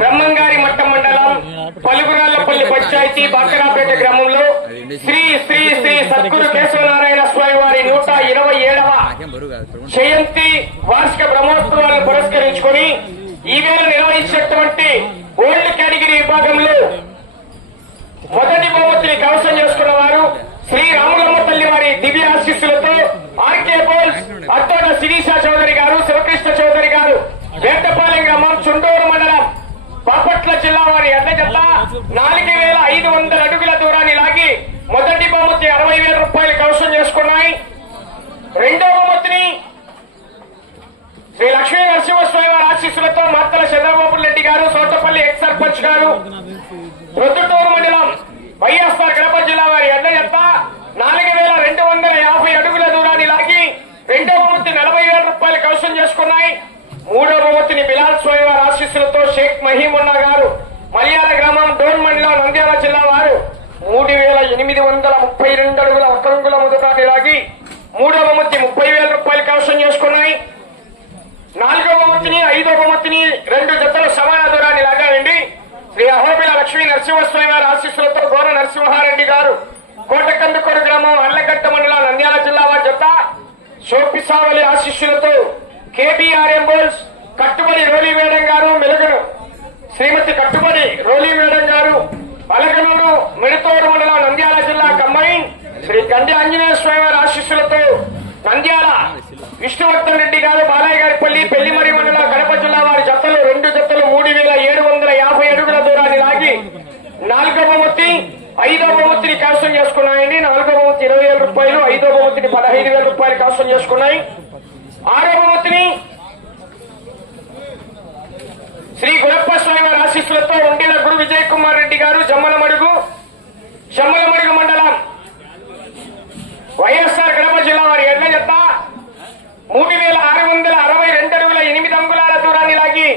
బ్రహ్మంగారి మట్ట మండలం పలుగురాళ్లపల్లి పంచాయతీ బక్కరాపేట గ్రామంలో శ్రీ శ్రీ శ్రీ సద్గురు కేశవనారాయణ స్వామి వారి 127వ జయంతి వార్షిక బ్రహ్మోత్సవాలను పురస్కరించుకొని ఈవేళ నిర్వహించినటువంటి ఓల్డ్ కేటగిరీ విభాగంలో మొదటి బహుమతిని కవసం చేసుకున్న వారు శ్రీ రాములమ్మ తల్లి వారి దివ్య ఆశీస్సులతో ఆర్కే బోల్స్ అత్తోట శిరీష చౌదరి గారు, శివకృష్ణ చౌదరి గారు, వేటపాలెం గ్రామం, చుండూరు మండలం, బాపట్ల జిల్లా వారి అడ్డజల్ల 4500 అడుగుల దూరాన్ని లాగి మొదటి బహుమతి 60,000 రూపాయలు కవసం చేసుకున్నాయి. రెండవ బహుమతిని శ్రీ లక్ష్మీ నరసింహస్వామి వారి ఆశీస్సులతో మత్తల చంద్రబాబు రెడ్డి గారు, సోటపల్లి ఎక్స్ సర్పంచ్ గారు, ప్రొద్దుటూరు మండలం, వైఎస్ఆర్ కడప జిల్లా వారి అడ్డజల్ల 4250 అడుగుల దూరాన్ని లాగి రెండవ బహుమతి 40,000 రూపాయలు కవసం చేసుకున్నాయి. మూడవ బహుమతిని బిలాల్ స్వామి వారి ఆశీస్సులతో షేక్ మహీమున్నా గారు, మలయాళ గ్రామం, డోన్ మండలం, నంద్యాల జిల్లా వారు 3832 అడుగుల 1 అంగుళం దూరాన్ని లాగి మూడవ బహుమతి 30,000 రూపాయలు కవసం చేసుకున్నాయి. నాలుగవ బహుమతిని, ఐదవ బహుమతిని 2 జతల సమాన దూరాన్ని లాగానండి. శ్రీ అహోబిల లక్ష్మీ నరసింహస్వామి వారి ఆశీస్సులతో గోర నరసింహారెడ్డి గారు, కోటకందుకూరు గ్రామం, అల్లగడ్డ మండలం, నంద్యాల జిల్లా వారి జత షోపిసావలి ఆశీస్సులతో కేబీఆర్ఎం బోల్స్ కట్టుబడి రోలీ మేడం గారు, మెలుగును శ్రీమతి కట్టుబడి రోలీ మేడం గారు, పలకనూరు, మిడతూరు మండలం, నంద్యాల జిల్లా కంబైన్ శ్రీ గండి ఆంజనేయ స్వామి వారి ఆశీస్సులతో నంద్యాల విష్ణువర్ధన్ రెడ్డి గారు, బాలయ్య గారిపల్లి, పెళ్లిమరి మండలం, కడప జిల్లా వారి జతలు 2 జతలు 3750 అడుగుల దూరాన్ని లాగి నాలుగవ బహుమతి, ఐదవ బహుమతిని కవసం చేసుకున్నాయండి. నాలుగవ బహుమతి 20,000 రూపాయలు, ఐదవ బహుమతిని 15,000 రూపాయలు కవసం చేసుకున్నాయి. ఆరవ బహుమతిని శ్రీ గురప్ప స్వామి వారి ఆశీస్సులతో ఉండిల గురు విజయ్ కుమార్ రెడ్డి గారు, జమ్మలమడుగు మండలం, వైఎస్ఆర్ కడప జిల్లా వారి ఎడ్ల జత 3662 అడుగుల 8 అంగుళాల దూరాన్ని లాగి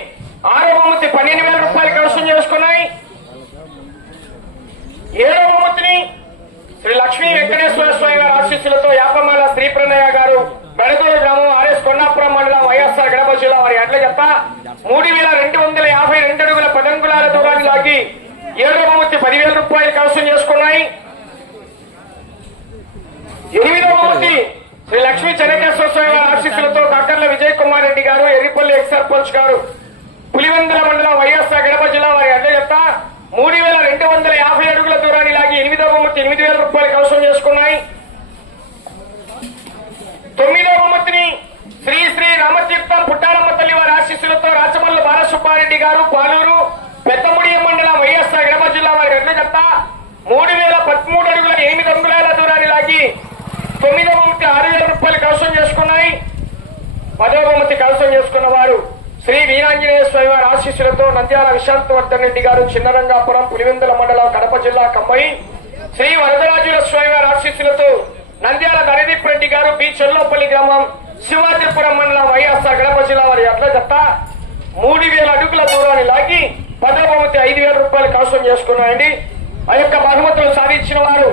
ఆరో బహుమతి 12,000 రూపాయలు కవసం చేసుకున్నాయి. ఏడవ బహుమతిని శ్రీ లక్ష్మీ వెంకటేశ్వర స్వామి వారి ఆశీస్సులతో యాపమాల శ్రీ ప్రణయ గారు, బెడదూరు గ్రామం, ఆర్ఎస్ కొండాపురం మండలం, వైఎస్ఆర్ కడప జిల్లా వారి అడ్ల జత 3252 అడుగుల 10 అంగుళాల దూరాన్ని లాగి ఏడవ బహుమతి 10,000 రూపాయలు కవసం చేసుకున్నాయి. ఎనిమిదవ బహుమతి శ్రీ లక్ష్మీ చెన్నకేశ్వర స్వామి వారి ఆశీస్సులతో కాకర్ల విజయ్ కుమార్ రెడ్డి గారు, ఎర్రిపల్లి ఎక్స్ సర్పంచ్ గారు, పులివెందుల మండలం, వైఎస్ఆర్ కడప జిల్లా వారి అడ్ల జత 3250 అడుగుల దూరాన్ని లాగి 8వ బహుమతి 8,000 రూపాయలు కవసం చేసుకున్నాయి. 9వ బహుమతిని శ్రీ శ్రీ రామతీర్థం పుట్టారమ్మ తల్లి వారి ఆశీస్సులతో రాచమల్లు బాలసుబ్బారెడ్డి గారు, పాలూరు, పెద్దముడియ మండలం, వైఎస్ఆర్ కడప జిల్లా వారి అడ్ల జత 3013 అడుగుల 8 అంగుళాల దూరాన్ని లాగి 9వ బహుమతి 6,000 రూపాయలు కవసం చేసుకున్నాయి. 10వ బహుమతి కవసం చేసుకున్న వారు శ్రీ వీరాంజనేయ స్వామి వారి ఆశీస్సులతో నంద్యాల విశాంతవర్ధన్ రెడ్డి గారు, చిన్నరంగాపురం, పులివెందుల మండలం, కడప జిల్లా కంబైన్ శ్రీ వరదరాజుల స్వామి వారి ఆశీస్సులతో నంద్యాల దరిదీప్ రెడ్డి గారు, బి చెల్లోపల్లి గ్రామం, శివాజీపురం మండలం, వైఎస్ఆర్ కడప జిల్లా వారి అట్ల జత 3000 అడుగుల దూరాన్ని లాగి 10వ బహుమతి 5,000 రూపాయలు కవసం చేసుకున్నాయండి. ఆ యొక్క బహుమతులు సాధించిన వారు